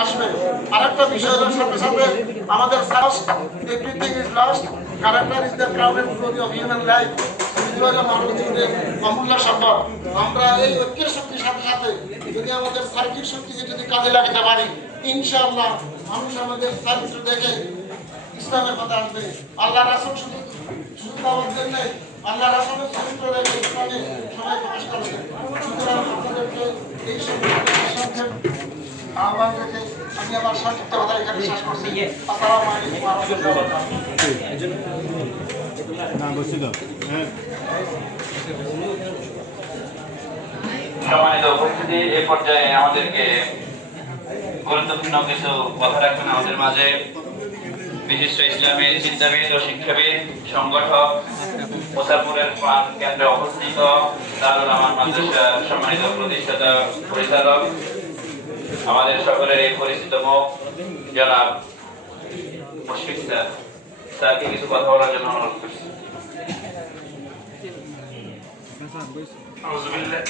আসবে। আরেকটা বিষয় হলো সাথে সাথে আমাদের first everything is lost, character is the crowned glory of human life. মানব জীবনের অমূল্য সম্পদ। আমরা এই ঐক্যের শক্তির সাথে সাথে যদি আমাদের সার্বিক শক্তিকে যদি কাজে লাগাতে পারি, ইনশাআল্লাহ মানুষ আমাদের চরিত্র দেখে ইসলামের কথা আসবে। আল্লাহ রাসূল শুধু দাওয়াত দেন নাই, আল্লাহ রাসূলের চরিত্র দেখে ইসলামে সবাই প্রকাশ করবে। সুতরাং আপনাদেরকে এই সংক্ষেপ আহ্বান রেখে আমি আমার সংক্ষিপ্ত কথা এখানে শেষ করছি। আসসালামু আলাইকুম ওয়া রাহমাতুল্লাহি ওয়া বারাকাতুহু। সম্মানিত উপস্থিতি, এই পর্যায়ে আমাদেরকে গুরুত্বপূর্ণ কিছু কথা রাখবেন আমাদের মাঝে বিশিষ্ট ইসলামী চিন্তাবিদ ও শিক্ষাবিদ, সংগঠক, মোসাফুরের প্রাণ কেন্দ্রে অবস্থিত দারুল আমান মাদ্রাসার সম্মানিত প্রতিষ্ঠাতা পরিচালক, আমাদের সকলের এই পরিচিত মুখ জনাব মুশফিক স্যার, স্যারকে কিছু কথা বলার জন্য অনুরোধ করছি। أعوذ بالله